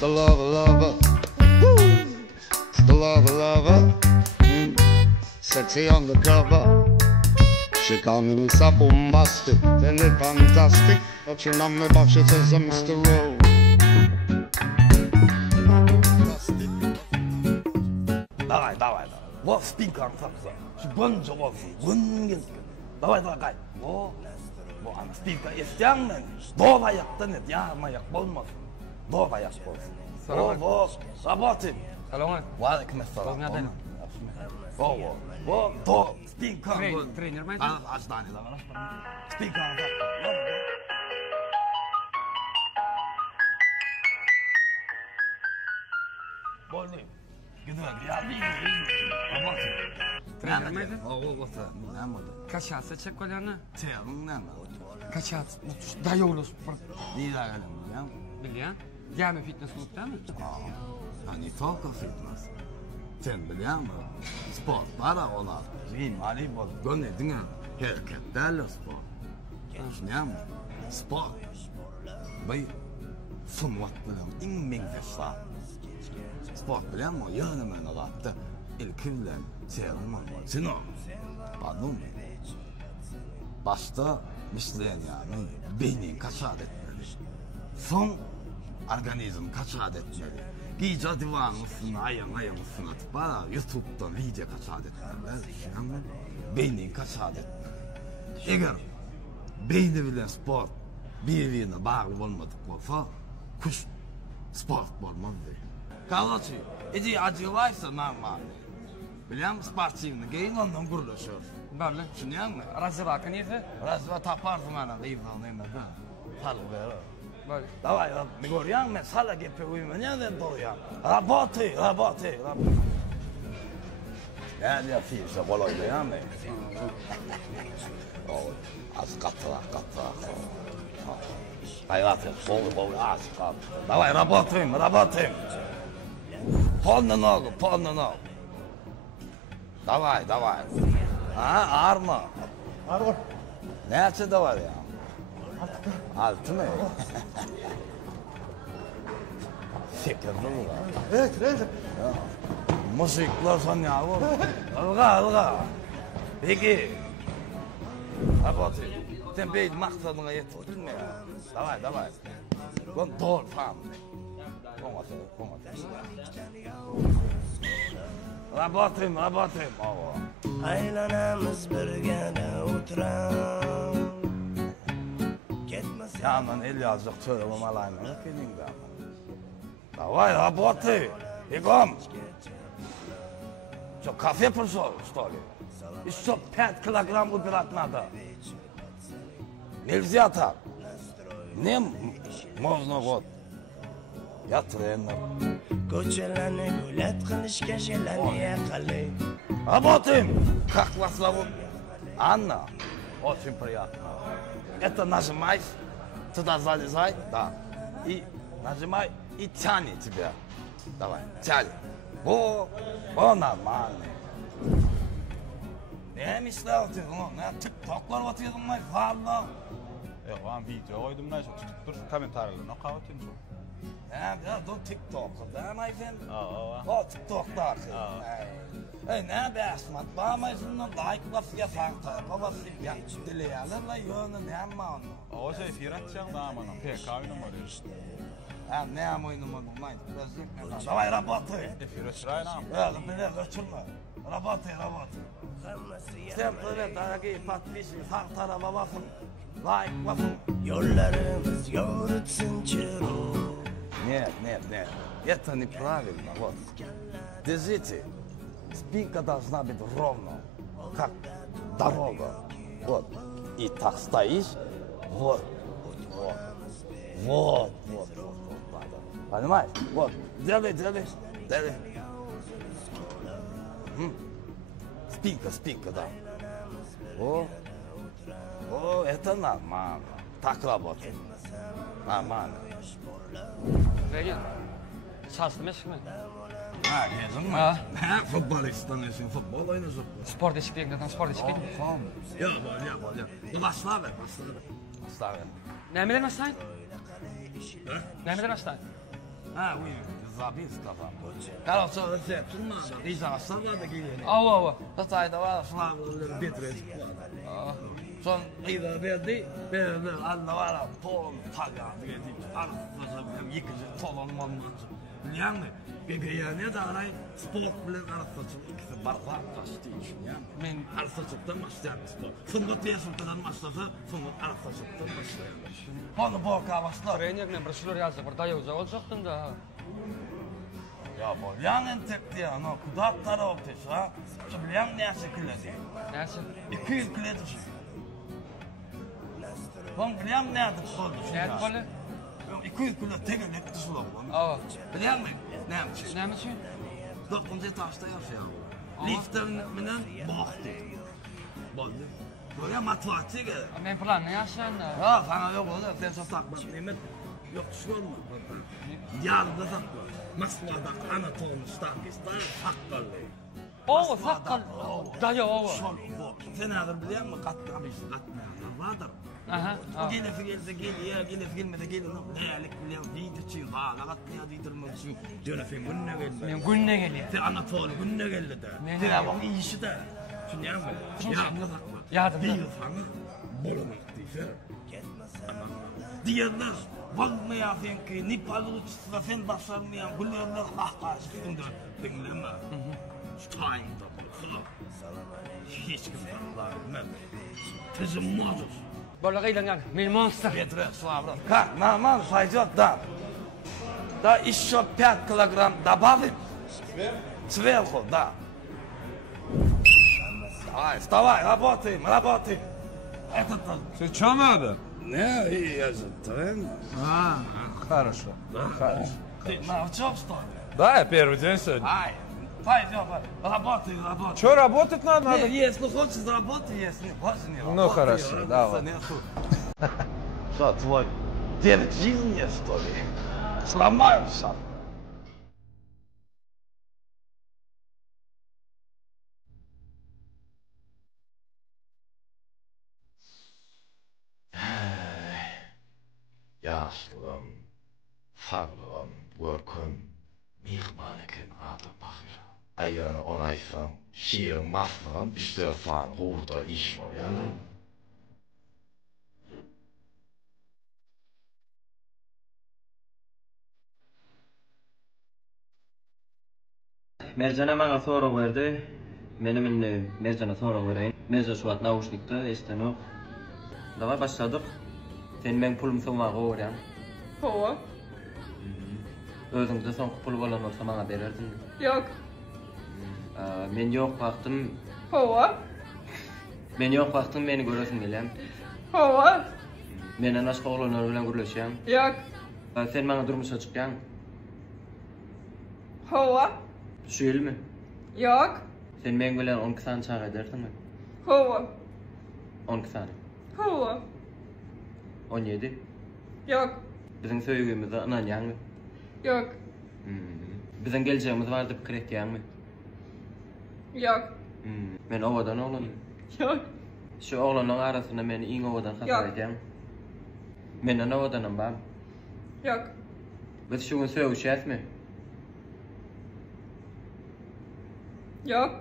the lover. Woo. It's the lover. Sexy on the cover. She call me Mr. Bombastic, very fantastic. But she love me, but she says I'm Mr. Rowe. Давай. Вот спинка антапса. Шибан жаваз. Вынген. Давай. Во ана спинка естяңмен. Дола яқтан ет. Яғма яқ болмасын. Дола яқ болсын. Во работаем. Салам алейкум. Ва алейкум ассалам. Во до спинка. Тренер ме? Аждани да. Спинка антапса. Болдым. Тренер ме? О, Качаться чек коляна? Тегнен. Качаться. Да yo'lus. Nidagalen. Bilgan? Jami fitness klubdami? Hani только fitness. Sen bilyapmi? Sport bara olar. Rimali bo'lib, go'nedinga harakatlar sport. Tushunyapmi? Sport. Bay sunvat bilan ingmingdashsa. Sport bilanmi? Yonimdan olatdi. İlkimden sevimim. Sino. Pardon. Başta misleyen yani beynin kaçar etmeli. Son organizm kaçar etmeli. Gece divan olsun, ayağın olsun atıp bana YouTube'dan video kaçar etmeli. Yani beynin kaçar etmeli. Eğer beyni bilen sport birbirine bağlı olmadık olsa kuş sport olmazdı. Kalası, edi acılaysa normal. Biliyor musun sportivni keyin ondan kuruluşur. Barli. Tushunyapmi? Razivaka neyse? Razva tapardım ana deyman emada. Hal ver. Barli. Давай, me ko'ryapmi? Men sala gapga uymayman deb qo'yam. Работай. Ya fiisa bo'layapmi? Az qattiq. Hayrat, bo'l, az qat. Давай, работаем. Полную ногу. Давай. Arma. Neçe var ya? Altı mı? Fikirli mi var? Evet. Müzikler sen ya var. Alga. Peki. Abatı. Sen bir maksadına yetildin mi ya? Давай. Kon doğru tamam. Kongatı. Работаем. Aylanamiz birgada o'tiram. Yandan el yazdık söyleme alayım. Давай, работай. Бегом. Что, кафе пришел, что ли? Еще 5 килограмм убирать надо. Нельзя так. Не можно вот. Я тренер. Ko'chalarni gulat qilishga shelani qalay. Работаем. Как вас зовут? Анна. Очень приятно. Это нажимай. Туда залезай. Да. И нажимай. И тяни тебя. Давай. Тяни. Во нормально. Ne misler atıyorsun oğlum? Ne TikTok'lar atıyordun lan? Valla. Yok ben video koydum da şu tutup dur komentarlarına kavatayım şu. Ya do TikTok'u da my friend. Aa. O TikTok'ta. Hey ne dersin? Bakmayın like bas ya farklı. Baba ya dileyelim la yönü ne ama onu. O şey firatçam da aman. PK oynamadı. Ha ne ama oynamadım lan. Давай работай. Firatçıray nam. Ya beni kaçırma. Работай. Всем привет, дорогие подписчики. Sağ tarafa bakın. Like basın. Yollarimiz yoritsin chiru. Нет. Это неправильно. Вот. Держите. Спинка должна быть ровно, как дорога. Вот. И так стоишь. Вот. Понимаешь? Вот. Делай. Спинка, да. О, это нормально. Так работает. Нормально. Regen. Şanslı meşgul mü? Ha, gezin mi? Ha. Futbol istiyorsun, futbol oynuyorsun. Spor değişikliğinden spor değişikliği. Tamam. Ya. Başla ver. Nämeler başlayın? Nämeler başlayın? Ha, oui, zabis kazan. Karoq söylese, turmada, rica savada geliyor. Ava. Hatayda var, slavlar betres. Son rica verdi, Allah var, pol, paga, dedi. Arasında yıkıcı, tolanman maçı. Biliyor musun? Bebeğine daray sport bilen arasaçılık ikisi barbar taştı için yani. Men arasaçılıktan başlayan spor. Fındık diyesultadan başlasa, fındık arasaçılıktan başlayan. Onu boka başlar. Trenerle bir şeyler yazdı. Bir dayağı olacaktın da. Ya bu yanın tekti ya, no kudat tarafı ha. Şu bilen ne şekilde? Neyse. 200 kilometre. Ben bilen ne adı oldu? Ne böyle? 200 kilometre tegenek düşüyor. Ava. Bilen mi? Ne yapmış? Ne için? 9. taşta yaşıyor. Liften bilen baktı. Boldu. Böyle matematik. Men planını yaşayan da. Ha, sana yok oldu. Sen çok takma. Nimet yok düşüyor mu? Yardım sakla. Moskva'da Anatol Stakis'ta sakkalı. O sakkal. Dayağı ava. Sen adır biliyor musun? Katlamış, katlamış. Vardır. Aha. O gelirse gelse geliyor, gelirse gelmese geliyor. Değerlik biliyor, video çiğ, hala katlayan diydirmek için. Dönefin gününe geldi. Men gününe geliyor. Sen Anatol gününe geldi de. Ne? Sen ama iyisi de. Şimdi yardım et. Yardım sakla. Yardım. Değil sana. Bolamak değil. Diğerler. Bakmayasın ki Nepal uçuşuna sen başarmayan güllerler ha üstünde dinleme. Stayında bulsun. Hiç kimse Allah'a bilmem. Tezim mazur. Böyle gıylangan. Men monster. Petre slavra. Как, нормально пойдет, да. Да, еще 5 килограмм добавим. Сверху, да. Давай, вставай, работаем, работаем. Этот... Sen çamadı. Не, я же тренер. Хорошо. Хорошо. Ты научил, что ли? Да, я первый день сегодня. Ай, пойдем, работай, работай. Что, работать надо? Не, если хочешь, работай, если не хочешь, не работай. Ну, хорошо, давай. Что, твой дед жизни, что ли? Сломаешься. Yaşlım, sağlığım, work'um, mihmanıkın adı bakır. Ayağını onaysan, şiirin maslığın istersen orada iş var yani. Mercan'a bana soru verdi. Benim Mercan'a soru vereyim. Mercan şu an nauşnikta isteniyor. Daha başladık. Sen ben pulum sonuna koyuyorum. Hova. Özümde son pul olan olsa bana verirdin. Yok. Men yok baktım. Hova. Men yok baktım beni görüyorsun gelem. Hova. Menden başka oğlanlar bilen görüşeceğim. Yok. Sen bana durmuşa çıkacaksın. Hova. Şu yıl mi? Yok. Sen ben bilen 12 saniye çağır edersin mi? Hova. 12 saniye. Hova. 17. Yok. Bizim söylediğimizde inanacaksın mı? Yok. Bizim geleceğimiz var deyip kireyeceksin mi? Yok. Ben ovadan oğlanım. Yok. Şu oğlanın arasında beni in ovadan katlayacağım. Menden ovadanım ben. Yok. Biz şu gün söyleyeceğiz mi? Yok.